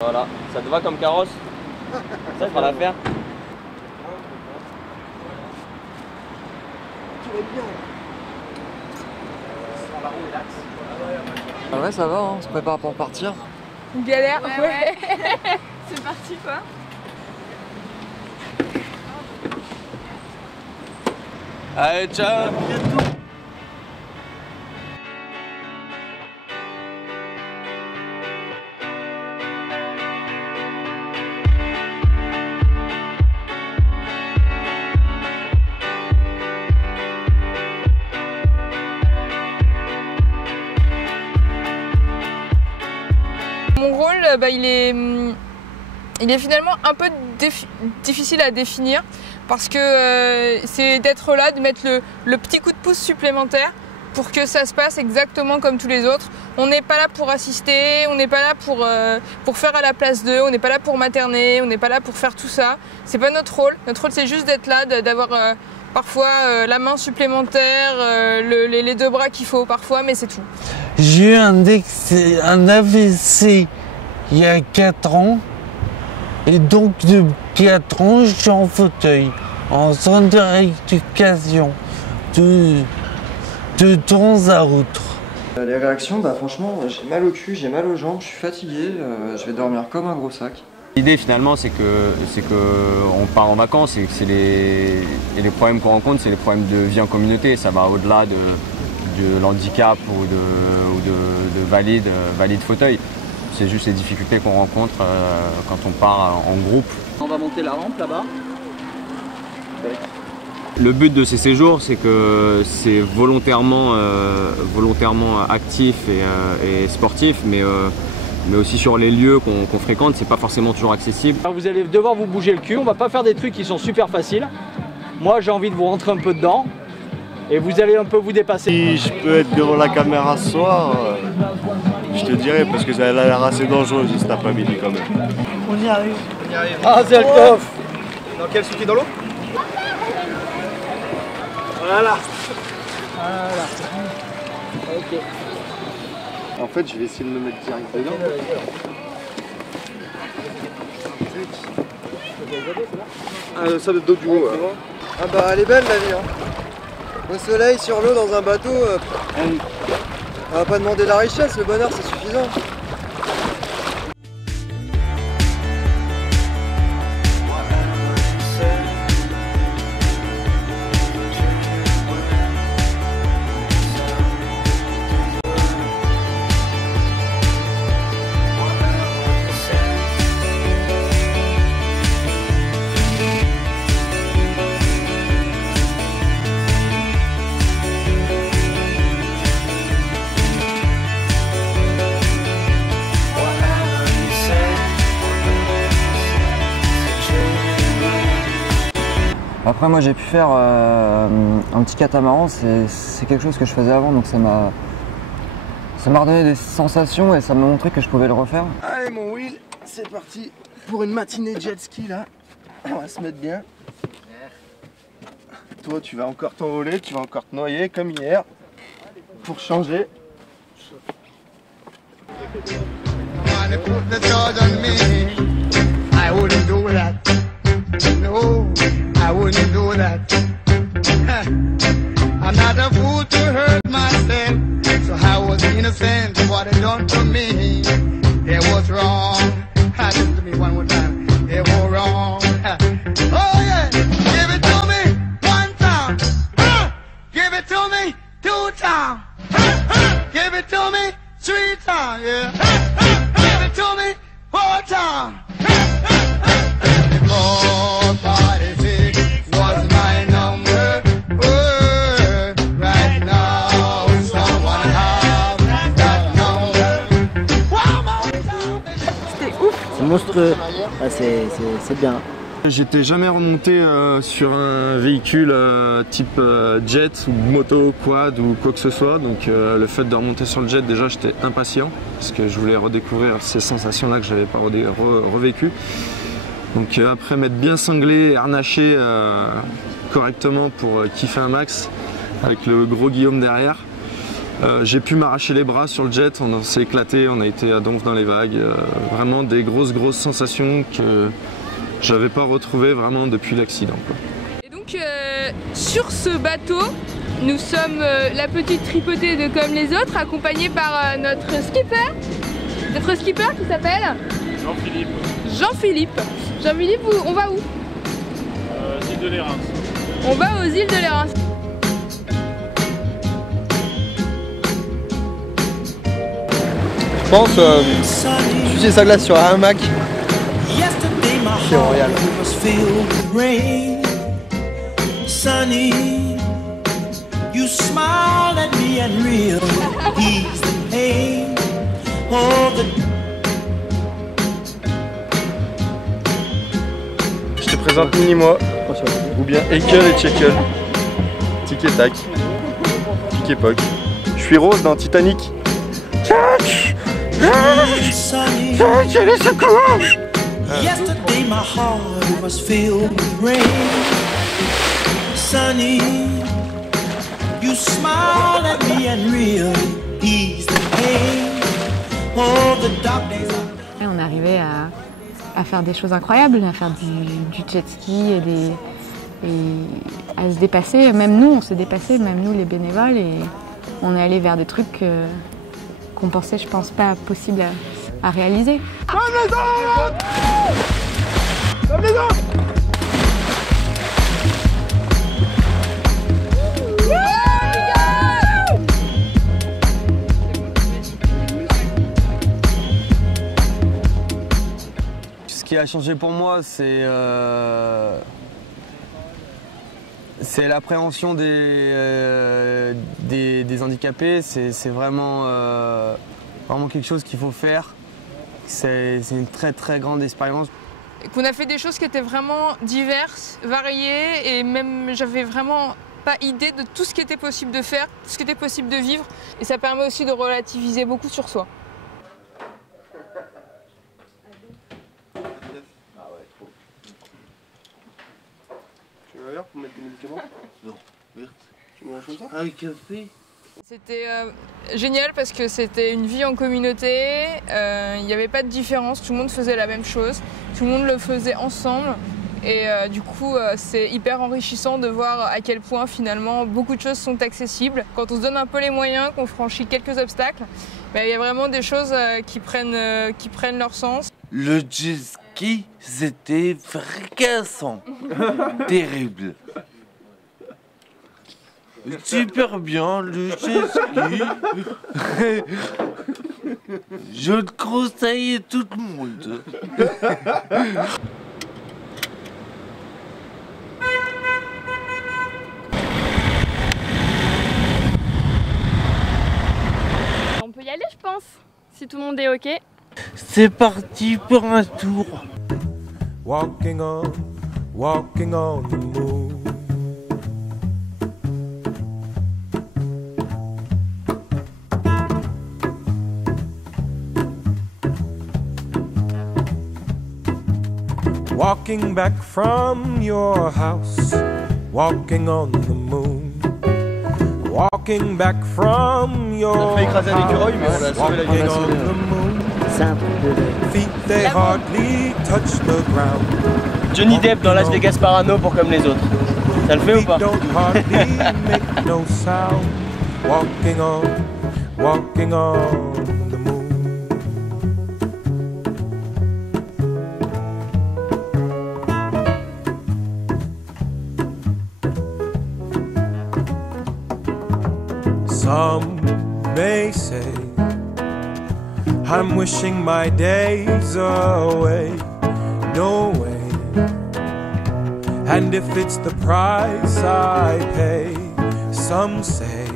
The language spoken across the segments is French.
Voilà, ça te va comme carrosse? Ça fera l'affaire? Ah ouais, ça va, hein, on se prépare pour partir. Galère, ouais. C'est parti quoi. Allez, ciao! Mon rôle, il est finalement un peu difficile à définir parce que c'est d'être là, de mettre le petit coup de pouce supplémentaire pour que ça se passe exactement comme tous les autres. On n'est pas là pour assister, on n'est pas là pour faire à la place d'eux, on n'est pas là pour materner, on n'est pas là pour faire tout ça. C'est pas notre rôle. Notre rôle, c'est juste d'être là, d'avoir parfois la main supplémentaire, les deux bras qu'il faut parfois, mais c'est tout. J'ai eu un AVC il y a 4 ans et donc depuis 4 ans je suis en fauteuil, en centre de rééducation de temps à autre. Les réactions, franchement, j'ai mal au cul, j'ai mal aux jambes, je suis fatigué, je vais dormir comme un gros sac. L'idée finalement c'est que on part en vacances et que les problèmes qu'on rencontre, c'est les problèmes de vie en communauté. Ça va au-delà de l'handicap ou de valide fauteuil. C'est juste les difficultés qu'on rencontre quand on part en groupe. On va monter la rampe là-bas. Le but de ces séjours, c'est que c'est volontairement actif et sportif, mais aussi sur les lieux qu'on fréquente, c'est pas forcément toujours accessible. Alors vous allez devoir vous bouger le cul, on va pas faire des trucs qui sont super faciles. Moi j'ai envie de vous rentrer un peu dedans et vous allez un peu vous dépasser. Si je peux être devant la caméra ce soir, je te dirais parce que ça a l'air assez dangereux cet après-midi quand même. On y arrive. Ah Zelkov. Dans quel souci dans l'eau? Voilà. Ok. En fait, je vais essayer de me mettre direct dedans. Ah, ça de dos du haut. Ah bah elle est belle la vie, hein. Au soleil, sur l'eau, dans un bateau, on va pas demander de la richesse, le bonheur c'est suffisant. Après moi j'ai pu faire un petit catamaran, c'est quelque chose que je faisais avant donc ça m'a redonné des sensations et ça m'a montré que je pouvais le refaire. Allez mon Will, c'est parti pour une matinée jet ski là. On va se mettre bien. Toi tu vas encore t'envoler, tu vas encore te noyer comme hier. Pour changer. I wouldn't do that. I'm not a fool to hurt myself, so I was innocent of what they done to me. It was wrong. Listen to me one more time. It was wrong. Oh yeah, give it to me 1 time. Give it to me 2 times. Give it to me 3 times. Yeah. Give it to me 4 times. C'est monstrueux. Ah, c'est bien. J'étais jamais remonté sur un véhicule type jet ou moto, quad ou quoi que ce soit. Donc le fait de remonter sur le jet, déjà j'étais impatient parce que je voulais redécouvrir ces sensations-là que j'avais pas revécues. Donc après m'être bien cinglé et harnaché correctement pour kiffer un max avec le gros Guillaume derrière. J'ai pu m'arracher les bras sur le jet, on s'est éclaté, on a été à donf dans les vagues. Vraiment des grosses sensations que j'avais pas retrouvées vraiment depuis l'accident. Et donc sur ce bateau, nous sommes la petite tripotée de Comme les Autres, accompagnée par notre skipper. Notre skipper qui s'appelle Jean-Philippe. Jean-Philippe. Jean-Philippe, on va où? Îles de l'Érins. On va aux îles de l'Érins. Je pense sucer sa glace sur un hamac. C'est royal. Je te présente Mini-moi, ou bien Ekel et Chekel. Tic et tac. Tic et poc. Je suis Rose dans Titanic. Yesterday my heart was filled with rain. Sunny, you smiled at me and really eased the pain. Oh, the dark days. On arrivait à faire des choses incroyables, à faire du jet ski et à se dépasser. Même nous, on s'est dépassés, même nous les bénévoles, et on est allé vers des trucs qu'on pensait, je pense, pas possible à réaliser. Ce qui a changé pour moi, c'est l'appréhension des handicapés. C'est vraiment quelque chose qu'il faut faire. C'est une très grande expérience. Qu'on a fait des choses qui étaient vraiment diverses, variées, et même j'avais vraiment pas idée de tout ce qui était possible de faire, tout ce qui était possible de vivre. Et ça permet aussi de relativiser beaucoup sur soi. Tu veux un verre pour mettre des médicaments? Non. Tu veux un chose comme ça? Un café? C'était génial parce que c'était une vie en communauté, il n'y avait pas de différence, tout le monde faisait la même chose, tout le monde le faisait ensemble, et du coup c'est hyper enrichissant de voir à quel point finalement beaucoup de choses sont accessibles. Quand on se donne un peu les moyens, qu'on franchit quelques obstacles, il y a vraiment des choses qui prennent leur sens. Le jet ski, c'était fracassant, terrible. Super bien, le jet ski. Je le conseille à tout le monde. On peut y aller, je pense, si tout le monde est OK. C'est parti pour un tour. Walking on the moon. Walking back from your house, walking on the moon. Walking back from your house, walking on the moon. Feet they hardly touch the ground. Johnny Depp dans Las Vegas Parano pour Comme les Autres. Ça le fait ou pas? Don't hardly make no sound. Walking on the moon. Some may say I'm wishing my days away. No way. And if it's the price I pay, some say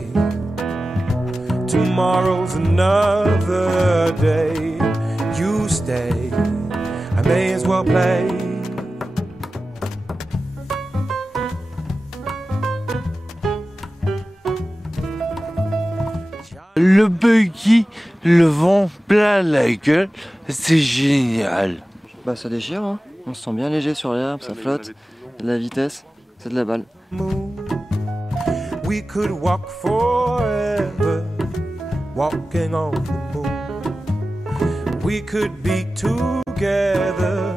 tomorrow's another day. You stay, I may as well play. Le buggy, le vent plein la gueule, c'est génial. Bah ça déchire, hein. On se sent bien léger sur l'herbe, ça flotte, de la vitesse, c'est de la balle. We could walk forever walking on the moon. We could be together,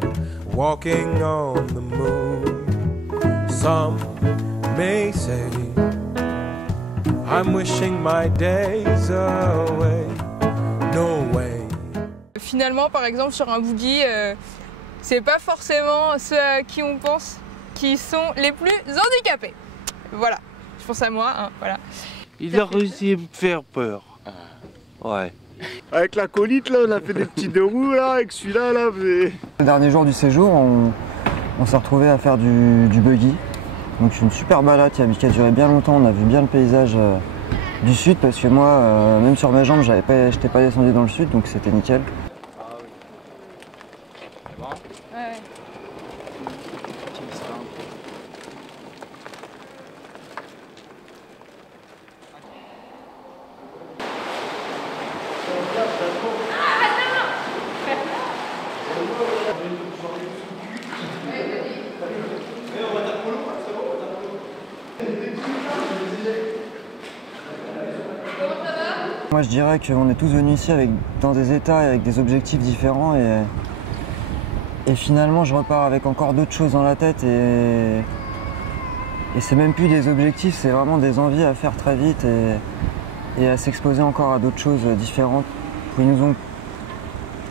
walking on the moon. Some may say I'm wishing my days away. No way. Finalement, par exemple, sur un boogie, c'est pas forcément ceux à qui on pense qui sont les plus handicapés. Voilà, je pense à moi, hein, voilà. Il a réussi à me faire peur. Ouais. Avec la colite là, on a fait des petits deux roues là, avec celui-là là. Le dernier jour du séjour, on s'est retrouvé à faire du buggy. Donc une super balade qui a duré bien longtemps, on a vu bien le paysage du sud parce que moi, même sur mes jambes, j'étais pas descendu dans le sud, donc c'était nickel. Moi je dirais qu'on est tous venus ici dans des états et avec des objectifs différents et finalement je repars avec encore d'autres choses dans la tête et c'est même plus des objectifs, c'est vraiment des envies à faire très vite et à s'exposer encore à d'autres choses différentes. Ils nous ont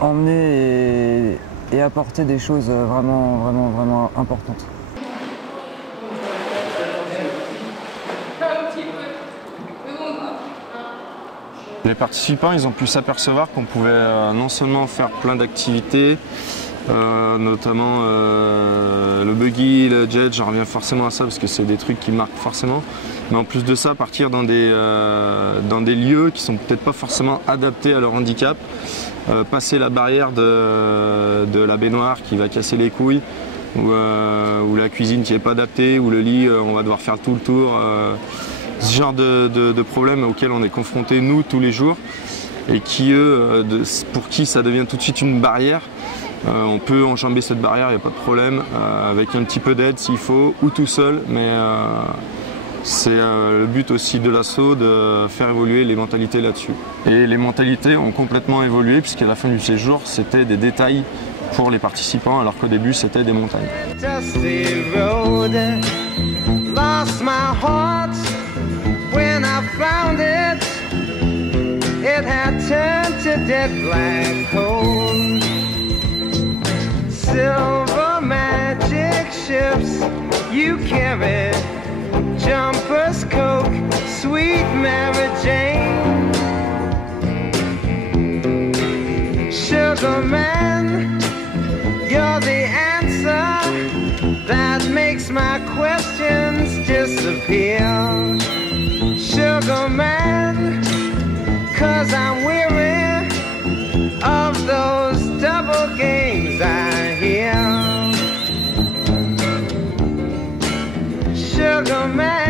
emmenés et apporté des choses vraiment importantes. Les participants, ils ont pu s'apercevoir qu'on pouvait non seulement faire plein d'activités, notamment le buggy, le jet, j'en reviens forcément à ça parce que c'est des trucs qui marquent forcément, mais en plus de ça, partir dans des lieux qui sont peut-être pas forcément adaptés à leur handicap, passer la barrière de la baignoire qui va casser les couilles, ou la cuisine qui n'est pas adaptée, ou le lit, on va devoir faire tout le tour. Ce genre de problèmes auxquels on est confrontés nous tous les jours et qui pour qui ça devient tout de suite une barrière. On peut enjamber cette barrière, il n'y a pas de problème, avec un petit peu d'aide s'il faut ou tout seul, mais c'est le but aussi de l'assaut de faire évoluer les mentalités là-dessus. Et les mentalités ont complètement évolué puisqu'à la fin du séjour c'était des détails pour les participants alors qu'au début c'était des montagnes. When I found it, it had turned to dead black coal. Silver magic ships you carry, jumpers, coke, sweet Mary Jane. Sugar man, you're the answer that makes my questions disappear. Sugar man, 'cause I'm weary of those double games I hear. Sugar man.